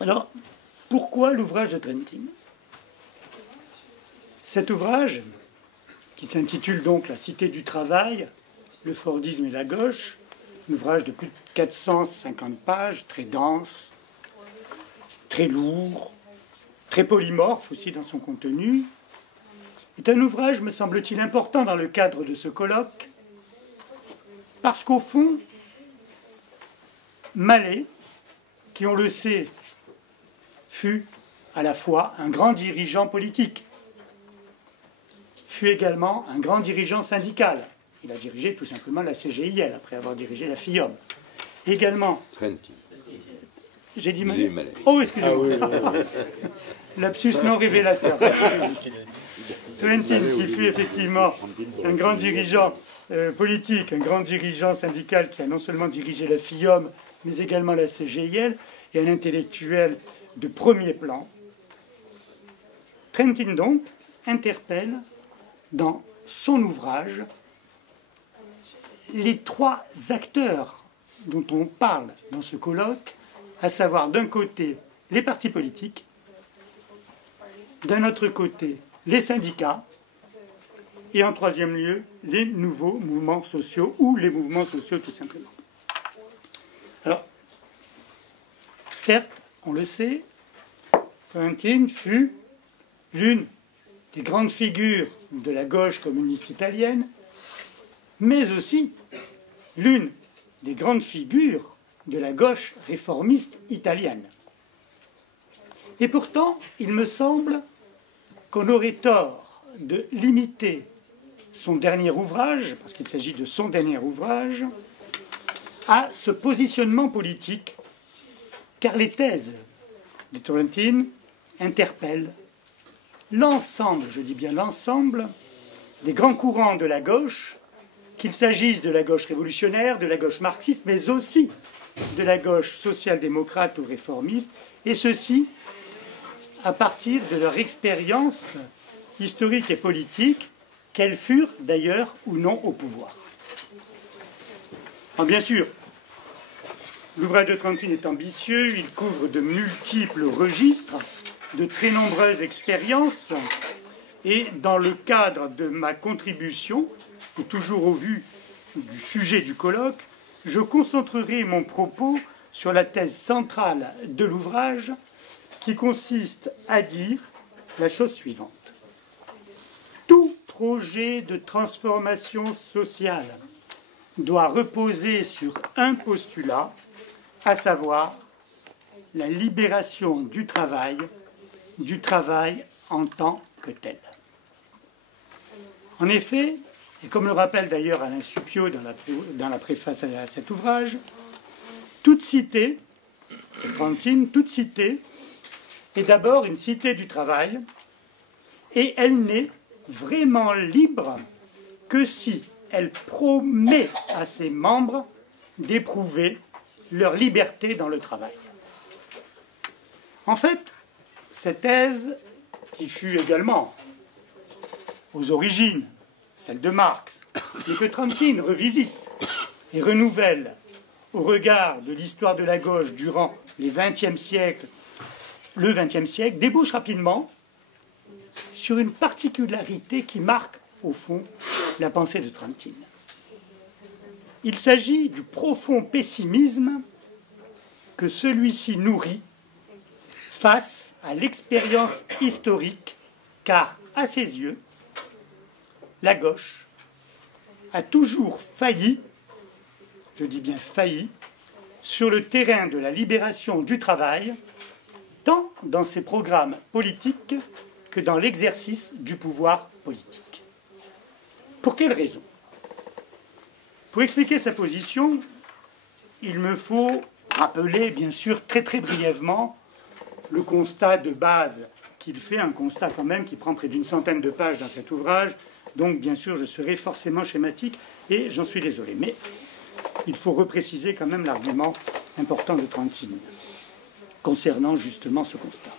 Alors, pourquoi l'ouvrage de Trentin? Cet ouvrage, qui s'intitule donc La Cité du Travail, le Fordisme et la gauche, un ouvrage de plus de 450 pages, très dense, très lourd, très polymorphe aussi dans son contenu, est un ouvrage, me semble-t-il, important dans le cadre de ce colloque, parce qu'au fond, Mallet, qui on le sait, fut à la fois un grand dirigeant politique, fut également un grand dirigeant syndical. Il a dirigé tout simplement la CGIL après avoir dirigé la FIOM. Également. J'ai dit Mallet. Oh, excusez-moi. Ah, oui. Lapsus non révélateur. Trentin, qui fut effectivement un grand dirigeant politique, un grand dirigeant syndical qui a non seulement dirigé la FIOM, mais également la CGIL, et un intellectuel de premier plan. Trentin, donc, interpelle dans son ouvrage les trois acteurs dont on parle dans ce colloque, à savoir d'un côté les partis politiques, d'un autre côté les syndicats, et en troisième lieu les nouveaux mouvements sociaux, ou les mouvements sociaux tout simplement. Alors, certes, on le sait, Trentin fut l'une des grandes figures de la gauche communiste italienne, mais aussi l'une des grandes figures de la gauche réformiste italienne. Et pourtant, il me semble qu'on aurait tort de limiter son dernier ouvrage, parce qu'il s'agit de son dernier ouvrage, à ce positionnement politique, car les thèses de Trentin interpellent l'ensemble, je dis bien l'ensemble, des grands courants de la gauche, qu'il s'agisse de la gauche révolutionnaire, de la gauche marxiste, mais aussi de la gauche social-démocrate ou réformiste, et ceci à partir de leur expérience historique et politique, qu'elles furent d'ailleurs ou non au pouvoir. Alors, bien sûr, l'ouvrage de Trentin est ambitieux, il couvre de multiples registres, de très nombreuses expériences, et dans le cadre de ma contribution, et toujours au vu du sujet du colloque, je concentrerai mon propos sur la thèse centrale de l'ouvrage, qui consiste à dire la chose suivante. Tout projet de transformation sociale doit reposer sur un postulat, à savoir la libération du travail en tant que tel. En effet, et comme le rappelle d'ailleurs Alain Supiot dans la préface à cet ouvrage, toute cité, Trentin, toute cité est d'abord une cité du travail, et elle n'est vraiment libre que si elle promet à ses membres d'éprouver leur liberté dans le travail. En fait, cette thèse, qui fut également aux origines celle de Marx, et que Trentin revisite et renouvelle au regard de l'histoire de la gauche durant le XXe siècle, débouche rapidement sur une particularité qui marque, au fond, la pensée de Trentin. Il s'agit du profond pessimisme que celui-ci nourrit face à l'expérience historique, car, à ses yeux, la gauche a toujours failli, je dis bien failli, sur le terrain de la libération du travail, tant dans ses programmes politiques que dans l'exercice du pouvoir politique. Pour quelle raison? Pour expliquer sa position, il me faut rappeler, bien sûr, très très brièvement, le constat de base qu'il fait, un constat quand même qui prend près d'une centaine de pages dans cet ouvrage, donc bien sûr je serai forcément schématique et j'en suis désolé. Mais il faut repréciser quand même l'argument important de Trentin concernant justement ce constat.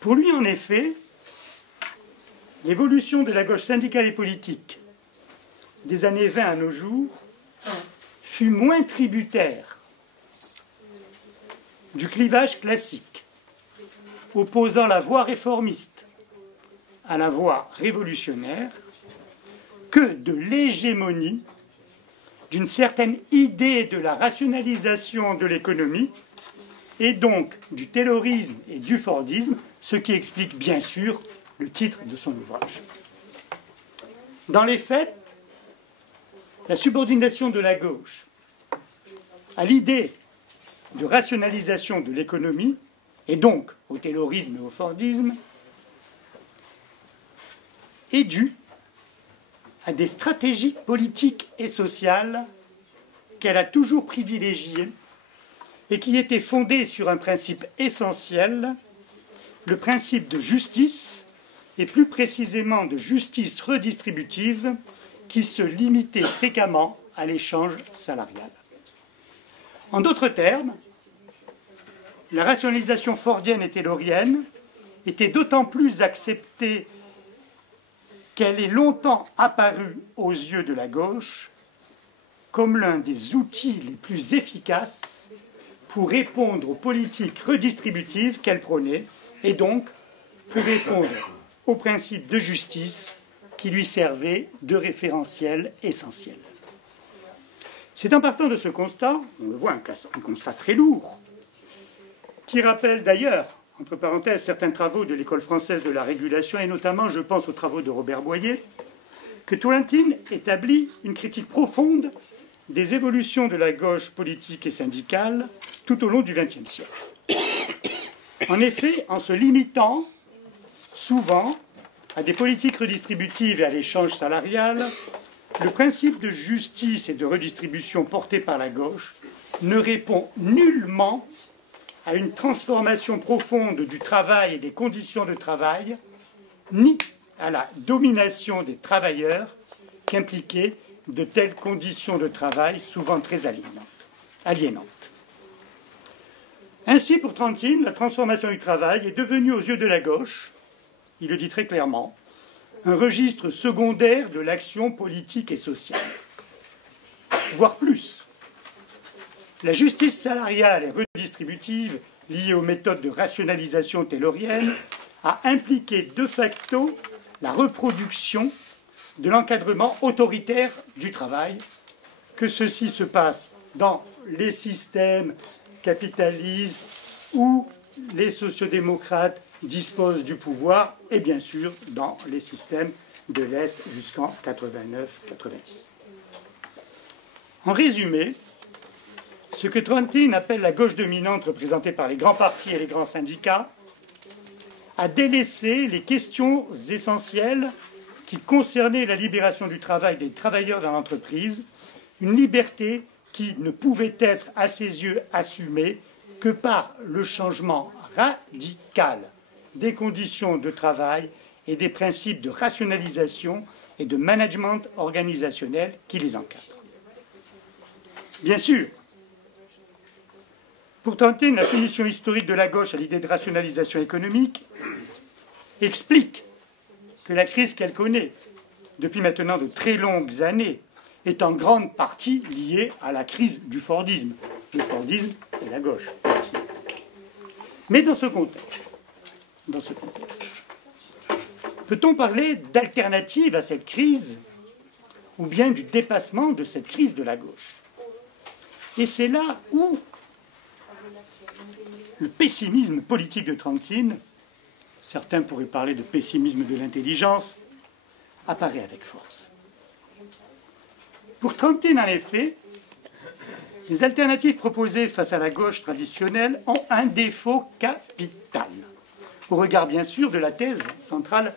Pour lui, en effet, l'évolution de la gauche syndicale et politique des années 20 à nos jours fut moins tributaire du clivage classique, opposant la voie réformiste à la voie révolutionnaire, que de l'hégémonie d'une certaine idée de la rationalisation de l'économie, et donc du taylorisme et du fordisme, ce qui explique bien sûr le titre de son ouvrage. Dans les faits, la subordination de la gauche à l'idée de rationalisation de l'économie, et donc au taylorisme et au fordisme, est due à des stratégies politiques et sociales qu'elle a toujours privilégiées et qui étaient fondées sur un principe essentiel, le principe de justice, et plus précisément de justice redistributive, qui se limitait fréquemment à l'échange salarial. En d'autres termes, la rationalisation fordienne et taylorienne était d'autant plus acceptée qu'elle est longtemps apparue aux yeux de la gauche comme l'un des outils les plus efficaces pour répondre aux politiques redistributives qu'elle prônait, et donc pour répondre aux principes de justice qui lui servaient de référentiel essentiel. C'est en partant de ce constat, on le voit, un constat très lourd, qui rappelle d'ailleurs, entre parenthèses, certains travaux de l'École française de la régulation, et notamment, je pense aux travaux de Robert Boyer, que Tolentine établit une critique profonde des évolutions de la gauche politique et syndicale tout au long du XXe siècle. En effet, en se limitant souvent à des politiques redistributives et à l'échange salarial, le principe de justice et de redistribution porté par la gauche ne répond nullement à une transformation profonde du travail et des conditions de travail, ni à la domination des travailleurs qu'impliquaient de telles conditions de travail souvent très aliénantes. Ainsi, pour Trentine, la transformation du travail est devenue aux yeux de la gauche, il le dit très clairement, un registre secondaire de l'action politique et sociale. Voire plus. La justice salariale et redistributive, liée aux méthodes de rationalisation taylorienne, a impliqué de facto la reproduction de l'encadrement autoritaire du travail, que ceci se passe dans les systèmes capitalistes où les sociodémocrates disposent du pouvoir, et bien sûr dans les systèmes de l'Est jusqu'en 89-90. En résumé, ce que Trentine appelle la gauche dominante représentée par les grands partis et les grands syndicats a délaissé les questions essentielles qui concernaient la libération du travail des travailleurs dans l'entreprise, une liberté qui ne pouvait être à ses yeux assumée que par le changement radical des conditions de travail et des principes de rationalisation et de management organisationnel qui les encadrent. Bien sûr, pour Trentine, la soumission historique de la gauche à l'idée de rationalisation économique explique que la crise qu'elle connaît depuis maintenant de très longues années est en grande partie liée à la crise du fordisme. Le fordisme et la gauche. Mais dans ce contexte, peut-on parler d'alternative à cette crise ou bien du dépassement de cette crise de la gauche? Et c'est là où le pessimisme politique de Trentine, certains pourraient parler de pessimisme de l'intelligence, apparaît avec force. Pour Trentine, en effet, les alternatives proposées face à la gauche traditionnelle ont un défaut capital, au regard bien sûr de la thèse centrale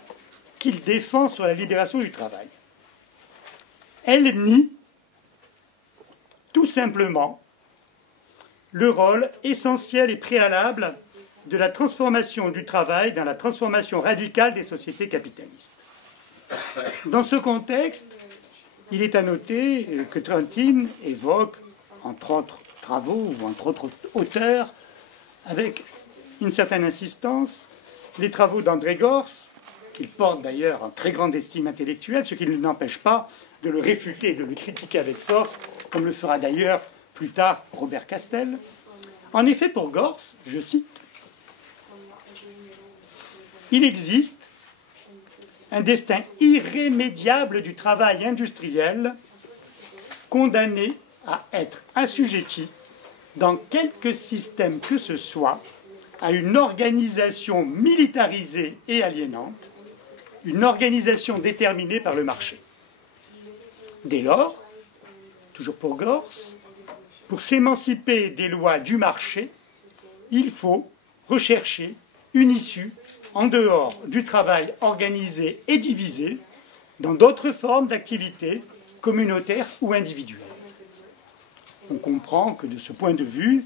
qu'il défend sur la libération du travail. Elle nie tout simplement le rôle essentiel et préalable de la transformation du travail dans la transformation radicale des sociétés capitalistes. Dans ce contexte, il est à noter que Trentine évoque, entre autres travaux ou entre autres auteurs, avec une certaine insistance, les travaux d'André Gorz, qu'il porte d'ailleurs en très grande estime intellectuelle, ce qui ne n'empêche pas de le réfuter et de le critiquer avec force, comme le fera d'ailleurs plus tard Robert Castel, En effet, pour Gors, je cite, « Il existe un destin irrémédiable du travail industriel condamné à être assujetti dans quelque système que ce soit à une organisation militarisée et aliénante, une organisation déterminée par le marché. Dès lors, toujours pour Gors, pour s'émanciper des lois du marché, il faut rechercher une issue en dehors du travail organisé et divisé dans d'autres formes d'activité communautaires ou individuelles. » On comprend que de ce point de vue,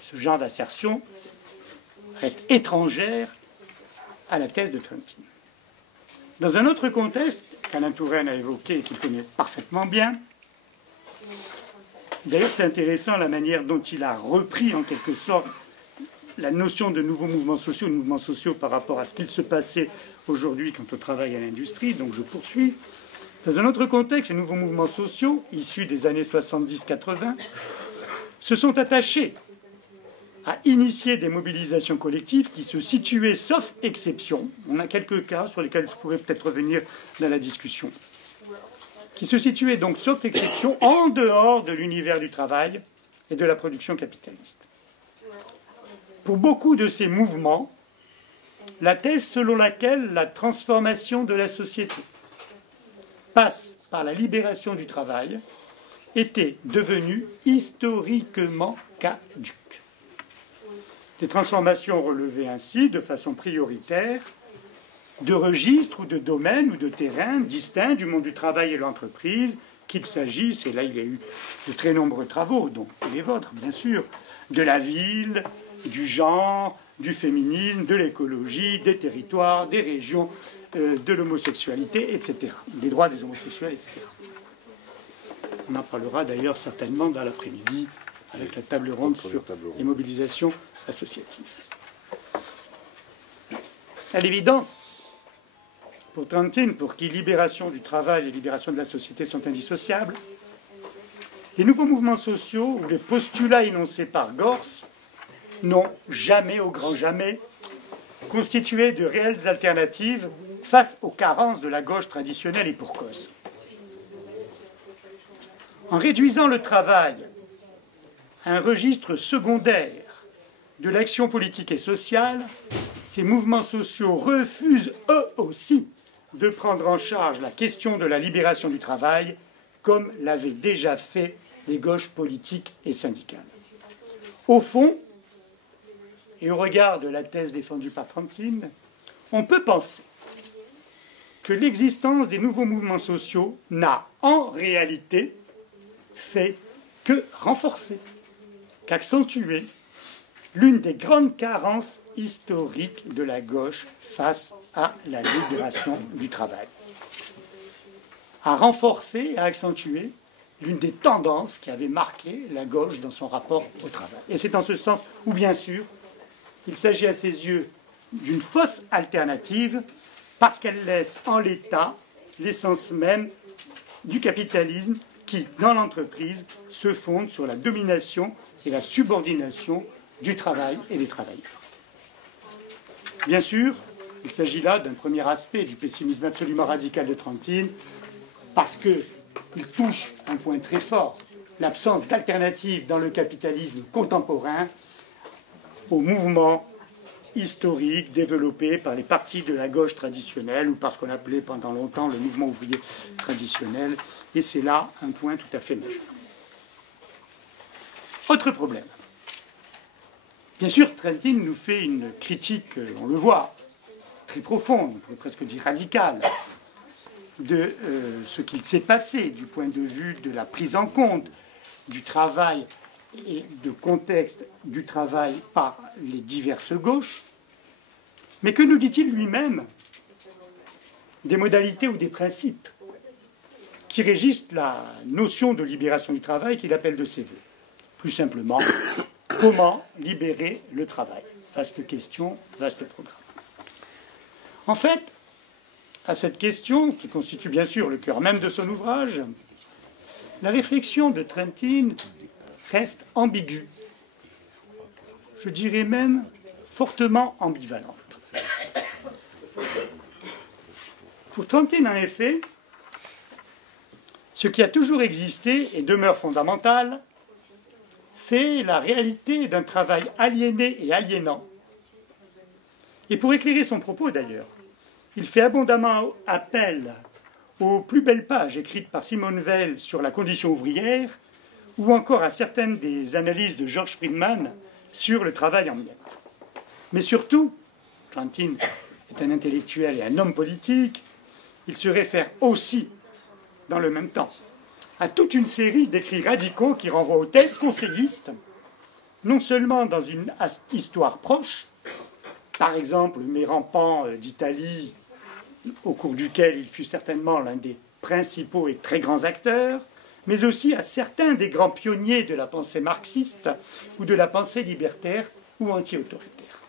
ce genre d'assertion reste étrangère à la thèse de Trentin. Dans un autre contexte qu'Alain Touraine a évoqué et qu'il connaît parfaitement bien, d'ailleurs c'est intéressant la manière dont il a repris en quelque sorte la notion de nouveaux mouvements sociaux par rapport à ce qu'il se passait aujourd'hui quant au travail à l'industrie, donc je poursuis. Dans un autre contexte, les nouveaux mouvements sociaux, issus des années 70-80, se sont attachés à initier des mobilisations collectives qui se situaient, sauf exception, on a quelques cas sur lesquels je pourrais peut-être revenir dans la discussion, qui se situaient donc, sauf exception, en dehors de l'univers du travail et de la production capitaliste. Pour beaucoup de ces mouvements, la thèse selon laquelle la transformation de la société passe par la libération du travail était devenue historiquement caduque. Les transformations relevaient ainsi, de façon prioritaire, de registres ou de domaines ou de terrains distincts du monde du travail et de l'entreprise, qu'il s'agisse, et là il y a eu de très nombreux travaux, dont les vôtres bien sûr, de la ville, du genre, du féminisme, de l'écologie, des territoires, des régions, de l'homosexualité, etc. Des droits des homosexuels, etc. On en parlera d'ailleurs certainement dans l'après-midi avec la table ronde sur les mobilisations associatives. À l'évidence, pour Trentin, pour qui libération du travail et libération de la société sont indissociables, les nouveaux mouvements sociaux ou les postulats énoncés par Gors n'ont jamais, au grand jamais, constitué de réelles alternatives face aux carences de la gauche traditionnelle et pour cause. En réduisant le travail à un registre secondaire de l'action politique et sociale, ces mouvements sociaux refusent eux aussi de prendre en charge la question de la libération du travail comme l'avaient déjà fait les gauches politiques et syndicales. Au fond, et au regard de la thèse défendue par Trentin, on peut penser que l'existence des nouveaux mouvements sociaux n'a en réalité fait que renforcer, qu'accentuer l'une des grandes carences historiques de la gauche face à la libération du travail. À renforcer et à accentuer l'une des tendances qui avait marqué la gauche dans son rapport au travail. Et c'est en ce sens où, bien sûr, il s'agit à ses yeux d'une fausse alternative parce qu'elle laisse en l'état l'essence même du capitalisme qui, dans l'entreprise, se fonde sur la domination et la subordination du travail et des travailleurs. Bien sûr, il s'agit là d'un premier aspect du pessimisme absolument radical de Trentin parce qu'il touche un point très fort, l'absence d'alternative dans le capitalisme contemporain au mouvement historique développé par les partis de la gauche traditionnelle ou par ce qu'on appelait pendant longtemps le mouvement ouvrier traditionnel. Et c'est là un point tout à fait majeur. Autre problème. Bien sûr, Trentin nous fait une critique, on le voit, très profonde, on pourrait presque dire radicale, de ce qu'il s'est passé du point de vue de la prise en compte du travail et de contexte du travail par les diverses gauches. Mais que nous dit-il lui-même des modalités ou des principes qui régissent la notion de libération du travail qu'il appelle de ses voeux? Plus simplement, comment libérer le travail? Vaste question, vaste programme. En fait, à cette question, qui constitue bien sûr le cœur même de son ouvrage, la réflexion de Trentin reste ambiguë je dirais même fortement ambivalente. Pour Trentin, en effet, ce qui a toujours existé et demeure fondamental, c'est la réalité d'un travail aliéné et aliénant. Et pour éclairer son propos d'ailleurs, il fait abondamment appel aux plus belles pages écrites par Simone Weil sur la condition ouvrière, ou encore à certaines des analyses de George Friedman sur le travail en miettes. Mais surtout, Trentin est un intellectuel et un homme politique, il se réfère aussi, dans le même temps, à toute une série d'écrits radicaux qui renvoient aux thèses conseillistes, non seulement dans une histoire proche, par exemple Mes rampants d'Italie, au cours duquel il fut certainement l'un des principaux et très grands acteurs, mais aussi à certains des grands pionniers de la pensée marxiste ou de la pensée libertaire ou anti-autoritaire.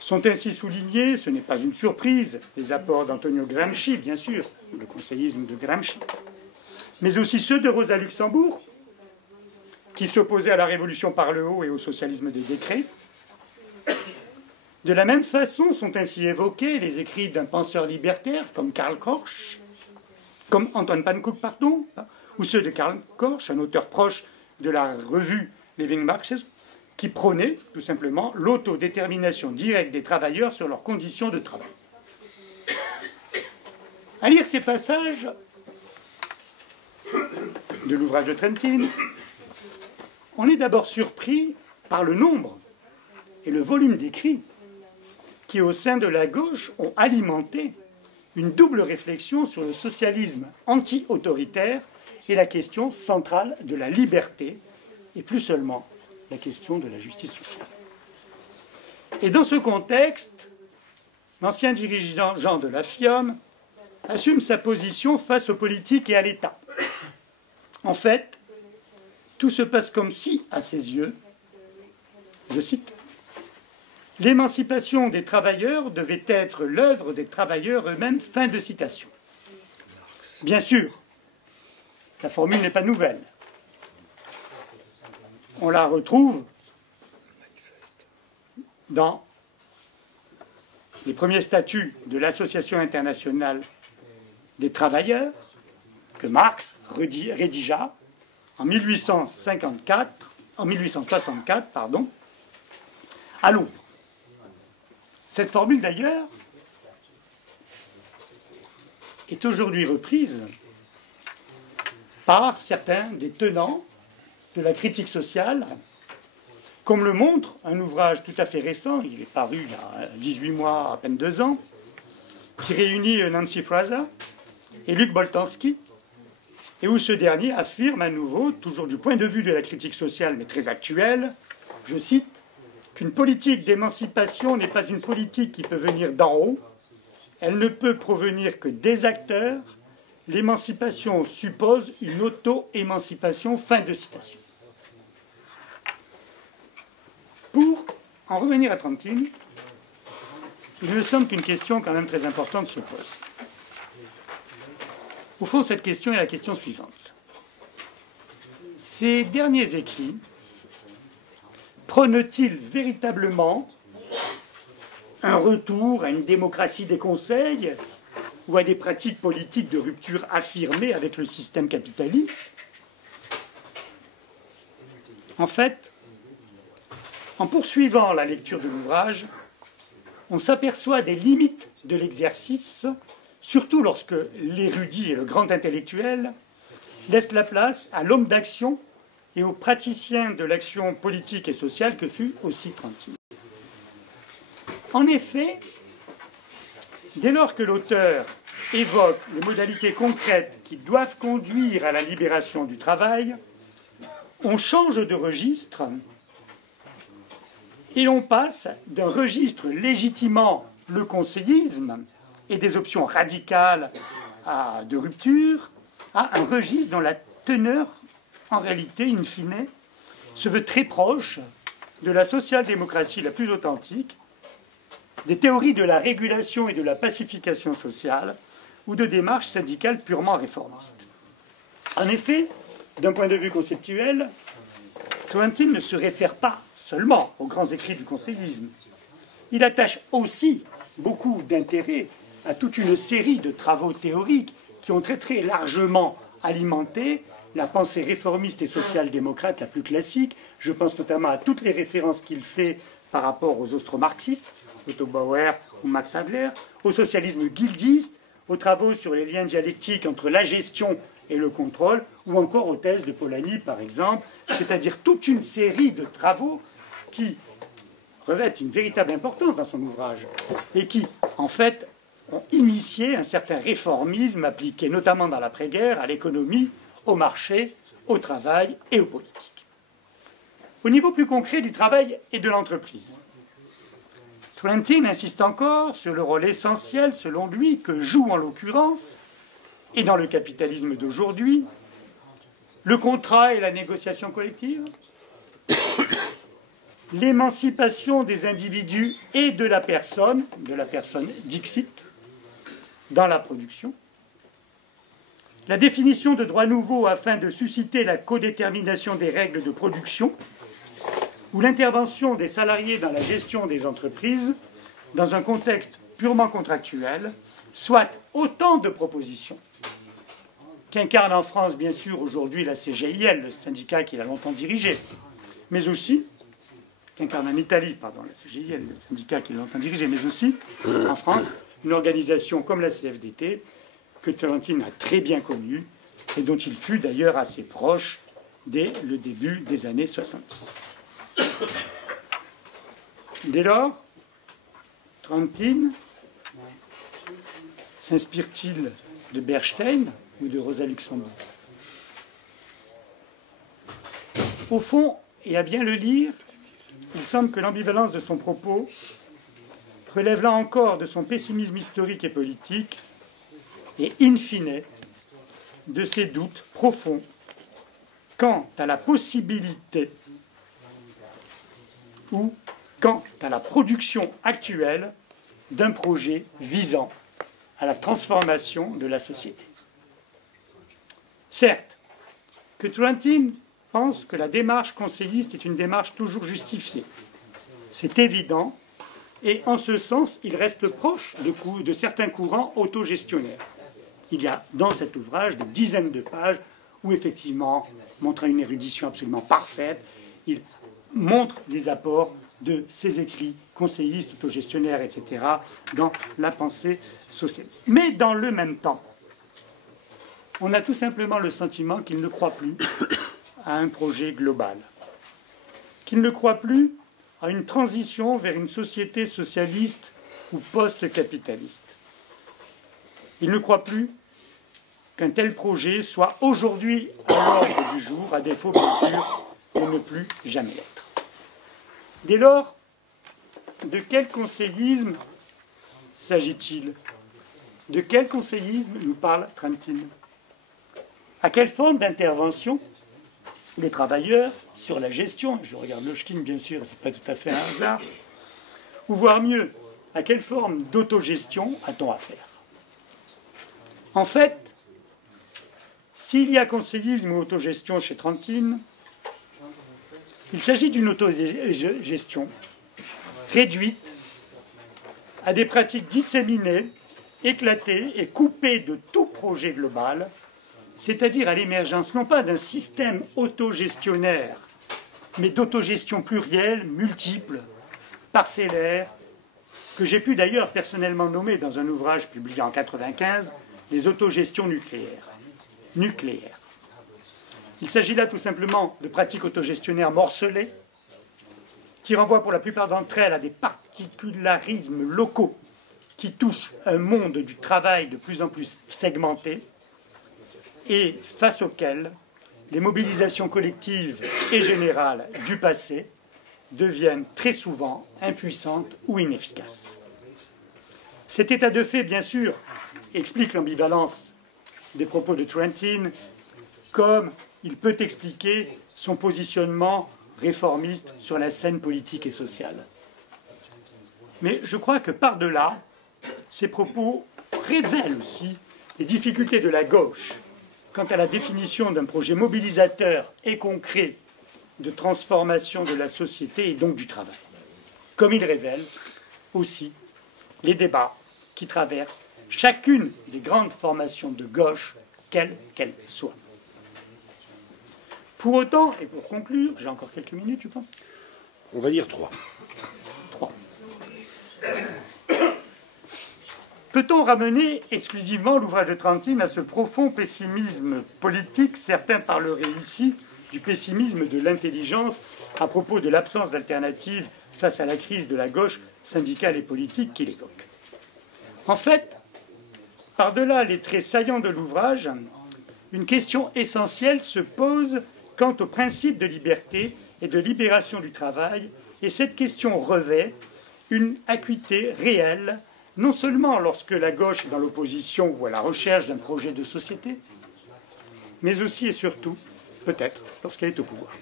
Sont ainsi soulignés, ce n'est pas une surprise, les apports d'Antonio Gramsci, bien sûr, le conseillisme de Gramsci, mais aussi ceux de Rosa Luxembourg, qui s'opposait à la révolution par le haut et au socialisme des décrets. De la même façon sont ainsi évoqués les écrits d'un penseur libertaire comme Karl Korsch, comme Antoine Pankow, ou ceux de Karl Korsch, un auteur proche de la revue Living Marxism, qui prônait tout simplement l'autodétermination directe des travailleurs sur leurs conditions de travail. À lire ces passages de l'ouvrage de Trentin, on est d'abord surpris par le nombre et le volume d'écrits qui, au sein de la gauche, ont alimenté une double réflexion sur le socialisme anti-autoritaire et la question centrale de la liberté, et plus seulement la question de la justice sociale. Et dans ce contexte, l'ancien dirigeant Jean de La Fiôme assume sa position face aux politiques et à l'État. En fait, tout se passe comme si, à ses yeux, je cite, « l'émancipation des travailleurs devait être l'œuvre des travailleurs eux-mêmes », fin de citation. Bien sûr, la formule n'est pas nouvelle. On la retrouve dans les premiers statuts de l'Association internationale des travailleurs que Marx rédigea en 1864, à Londres. Cette formule, d'ailleurs, est aujourd'hui reprise par certains des tenants de la critique sociale, comme le montre un ouvrage tout à fait récent, il est paru il y a 18 mois, à peine 2 ans, qui réunit Nancy Fraser et Luc Boltanski, et où ce dernier affirme à nouveau, toujours du point de vue de la critique sociale, mais très actuelle, je cite, qu'une politique d'émancipation n'est pas une politique qui peut venir d'en haut, elle ne peut provenir que des acteurs, l'émancipation suppose une auto-émancipation, fin de citation. Pour en revenir à Trentin, il me semble qu'une question quand même très importante se pose. Au fond, cette question est la question suivante. Ces derniers écrits prônent-ils véritablement un retour à une démocratie des conseils ou à des pratiques politiques de rupture affirmées avec le système capitaliste? En fait, en poursuivant la lecture de l'ouvrage, on s'aperçoit des limites de l'exercice, surtout lorsque l'érudit et le grand intellectuel laissent la place à l'homme d'action et aux praticiens de l'action politique et sociale que fut aussi Trentin. En effet, dès lors que l'auteur évoque les modalités concrètes qui doivent conduire à la libération du travail, on change de registre et on passe d'un registre légitimant le conseillisme et des options radicales de rupture à un registre dont la teneur, en réalité, in fine, se veut très proche de la social-démocratie la plus authentique, des théories de la régulation et de la pacification sociale ou de démarches syndicales purement réformistes. En effet, d'un point de vue conceptuel, Trentin ne se réfère pas seulement aux grands écrits du conseillisme. Il attache aussi beaucoup d'intérêt à toute une série de travaux théoriques qui ont très largement alimenté la pensée réformiste et social-démocrate la plus classique. Je pense notamment à toutes les références qu'il fait par rapport aux austro-marxistes, Otto Bauer ou Max Adler, au socialisme guildiste, aux travaux sur les liens dialectiques entre la gestion et le contrôle, ou encore aux thèses de Polanyi, par exemple, c'est-à-dire toute une série de travaux qui revêtent une véritable importance dans son ouvrage et qui, en fait, ont initié un certain réformisme appliqué notamment dans l'après-guerre à l'économie, au marché, au travail et aux politiques. Au niveau plus concret du travail et de l'entreprise, Trentin insiste encore sur le rôle essentiel, selon lui, que joue en l'occurrence, et dans le capitalisme d'aujourd'hui, le contrat et la négociation collective, l'émancipation des individus et de la personne dixit, dans la production, la définition de droits nouveaux afin de susciter la codétermination des règles de production, ou l'intervention des salariés dans la gestion des entreprises dans un contexte purement contractuel, soit autant de propositions qu'incarne en France, bien sûr, aujourd'hui la CGIL, le syndicat qu'il a longtemps dirigé, mais aussi, qu'incarne en Italie, pardon, la CGIL, le syndicat qu'il a longtemps dirigé, mais aussi, en France, une organisation comme la CFDT, que Trentin a très bien connue, et dont il fut d'ailleurs assez proche dès le début des années 70. Dès lors, Trentin s'inspire-t-il de Bernstein ou de Rosa Luxembourg? Au fond, et à bien le lire, il semble que l'ambivalence de son propos relève là encore de son pessimisme historique et politique et, in fine, de ses doutes profonds quant à la possibilité ou quant à la production actuelle d'un projet visant à la transformation de la société. Certes, que Trentin pense que la démarche conseilliste est une démarche toujours justifiée. C'est évident, et en ce sens, il reste proche de certains courants autogestionnaires. Il y a dans cet ouvrage des dizaines de pages où, effectivement, montrant une érudition absolument parfaite, il montre les apports de ces écrits conseillistes, autogestionnaires, etc., dans la pensée socialiste. Mais dans le même temps, on a tout simplement le sentiment qu'il ne croit plus à un projet global, qu'il ne croit plus à une transition vers une société socialiste ou post-capitaliste. Il ne croit plus qu'un tel projet soit aujourd'hui à l'ordre du jour, à défaut, bien sûr, de ne plus jamais l'être. Dès lors, de quel conseillisme s'agit-il? De quel conseillisme nous parle Trentin? À quelle forme d'intervention des travailleurs sur la gestion? Je regarde Lochkin, bien sûr, ce n'est pas tout à fait un hasard. Ou voire mieux, à quelle forme d'autogestion a-t-on affaire? En fait, s'il y a conseillisme ou autogestion chez Trentin, il s'agit d'une autogestion réduite à des pratiques disséminées, éclatées et coupées de tout projet global, c'est-à-dire à l'émergence non pas d'un système autogestionnaire, mais d'autogestion plurielle, multiple, parcellaire, que j'ai pu d'ailleurs personnellement nommer dans un ouvrage publié en 1995, les autogestions nucléaires. Il s'agit là tout simplement de pratiques autogestionnaires morcelées, qui renvoient pour la plupart d'entre elles à des particularismes locaux qui touchent un monde du travail de plus en plus segmenté et face auxquels les mobilisations collectives et générales du passé deviennent très souvent impuissantes ou inefficaces. Cet état de fait, bien sûr, explique l'ambivalence des propos de Trentin, comme il peut expliquer son positionnement réformiste sur la scène politique et sociale. Mais je crois que par-delà, ces propos révèlent aussi les difficultés de la gauche quant à la définition d'un projet mobilisateur et concret de transformation de la société et donc du travail, comme il révèle aussi les débats qui traversent chacune des grandes formations de gauche, quelles qu'elles soient. Pour autant, et pour conclure, j'ai encore quelques minutes, je pense. On va dire 3. Peut-on ramener exclusivement l'ouvrage de Trentin à ce profond pessimisme politique? Certains parleraient ici du pessimisme de l'intelligence à propos de l'absence d'alternative face à la crise de la gauche syndicale et politique qu'il évoque. En fait, par-delà les traits saillants de l'ouvrage, une question essentielle se pose quant au principe de liberté et de libération du travail, et cette question revêt une acuité réelle, non seulement lorsque la gauche est dans l'opposition ou à la recherche d'un projet de société, mais aussi et surtout, peut-être, lorsqu'elle est au pouvoir.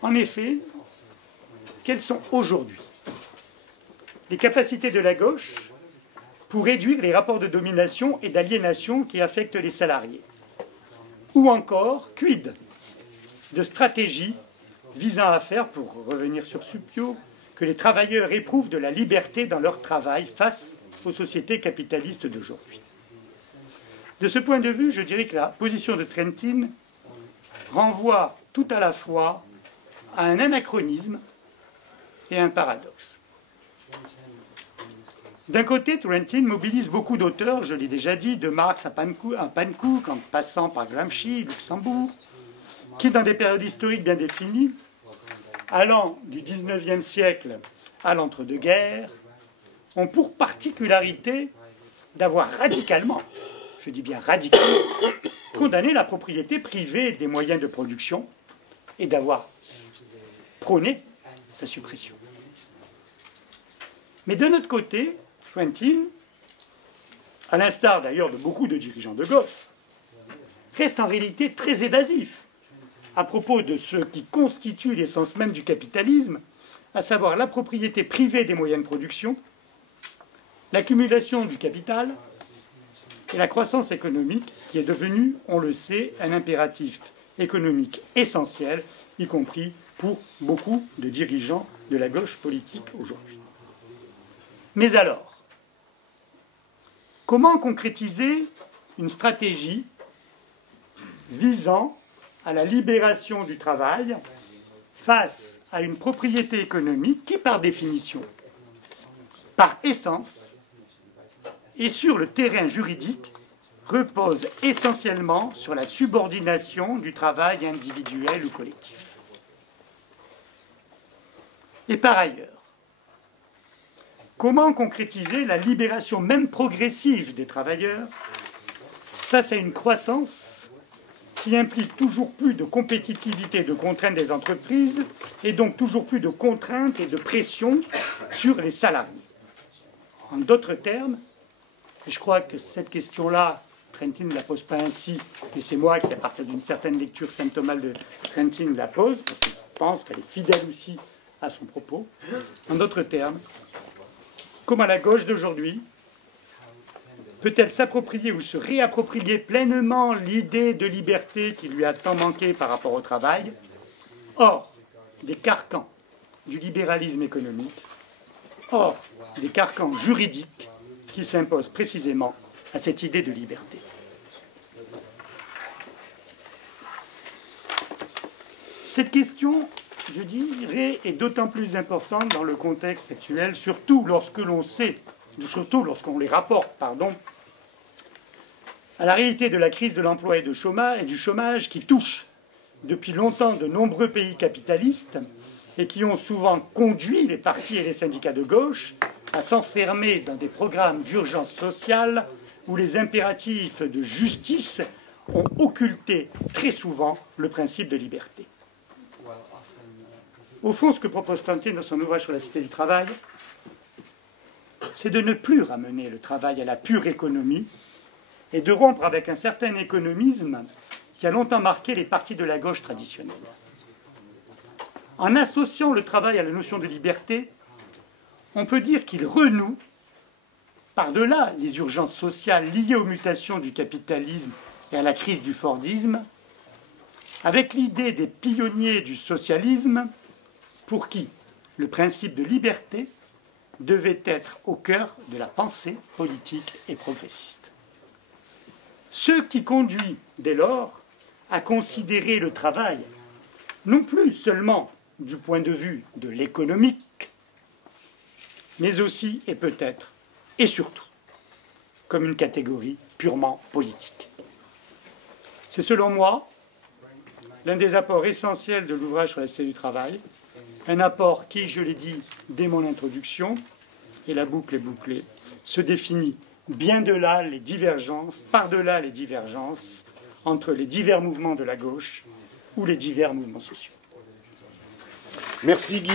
En effet, quelles sont aujourd'hui les capacités de la gauche pour réduire les rapports de domination et d'aliénation qui affectent les salariés? Ou encore, quid de stratégies visant à faire, pour revenir sur Suppiot, que les travailleurs éprouvent de la liberté dans leur travail face aux sociétés capitalistes d'aujourd'hui. De ce point de vue, je dirais que la position de Trentin renvoie tout à la fois à un anachronisme et à un paradoxe. D'un côté, Trentin mobilise beaucoup d'auteurs, je l'ai déjà dit, de Marx à Pankow, en passant par Gramsci, Luxembourg, qui, dans des périodes historiques bien définies, allant du XIXe siècle à l'entre-deux-guerres, ont pour particularité d'avoir radicalement, je dis bien radicalement, condamné la propriété privée des moyens de production et d'avoir prôné sa suppression. Mais de notre côté, Trentin, à l'instar d'ailleurs de beaucoup de dirigeants de gauche, reste en réalité très évasif à propos de ce qui constitue l'essence même du capitalisme, à savoir la propriété privée des moyens de production, l'accumulation du capital et la croissance économique qui est devenue, on le sait, un impératif économique essentiel, y compris pour beaucoup de dirigeants de la gauche politique aujourd'hui. Mais alors, comment concrétiser une stratégie visant à la libération du travail face à une propriété économique qui, par définition, par essence, et sur le terrain juridique, repose essentiellement sur la subordination du travail individuel ou collectif. Et par ailleurs, comment concrétiser la libération même progressive des travailleurs face à une croissance qui implique toujours plus de compétitivité et de contraintes des entreprises, et donc toujours plus de contraintes et de pression sur les salariés? En d'autres termes, et je crois que cette question-là, Trentin ne la pose pas ainsi, mais c'est moi qui, à partir d'une certaine lecture symptomale de Trentin, la pose, parce que je pense qu'elle est fidèle aussi à son propos. En d'autres termes, comment la gauche d'aujourd'hui peut-elle s'approprier ou se réapproprier pleinement l'idée de liberté qui lui a tant manqué par rapport au travail, hors des carcans du libéralisme économique, hors des carcans juridiques qui s'imposent précisément à cette idée de liberté? Cette question, je dirais, est d'autant plus importante dans le contexte actuel, surtout lorsqu'on les rapporte, à la réalité de la crise de l'emploi et du chômage qui touche depuis longtemps de nombreux pays capitalistes et qui ont souvent conduit les partis et les syndicats de gauche à s'enfermer dans des programmes d'urgence sociale où les impératifs de justice ont occulté très souvent le principe de liberté. Au fond, ce que propose Trentin dans son ouvrage sur la cité du travail, c'est de ne plus ramener le travail à la pure économie et de rompre avec un certain économisme qui a longtemps marqué les partis de la gauche traditionnelle. En associant le travail à la notion de liberté, on peut dire qu'il renoue, par-delà les urgences sociales liées aux mutations du capitalisme et à la crise du fordisme, avec l'idée des pionniers du socialisme pour qui le principe de liberté devait être au cœur de la pensée politique et progressiste. Ce qui conduit, dès lors, à considérer le travail non plus seulement du point de vue de l'économique, mais aussi et peut-être et surtout comme une catégorie purement politique. C'est selon moi l'un des apports essentiels de l'ouvrage sur la société du travail, un apport qui, je l'ai dit dès mon introduction, et la boucle est bouclée, se définit bien de là les divergences, par-delà les divergences entre les divers mouvements de la gauche ou les divers mouvements sociaux. Merci Guy.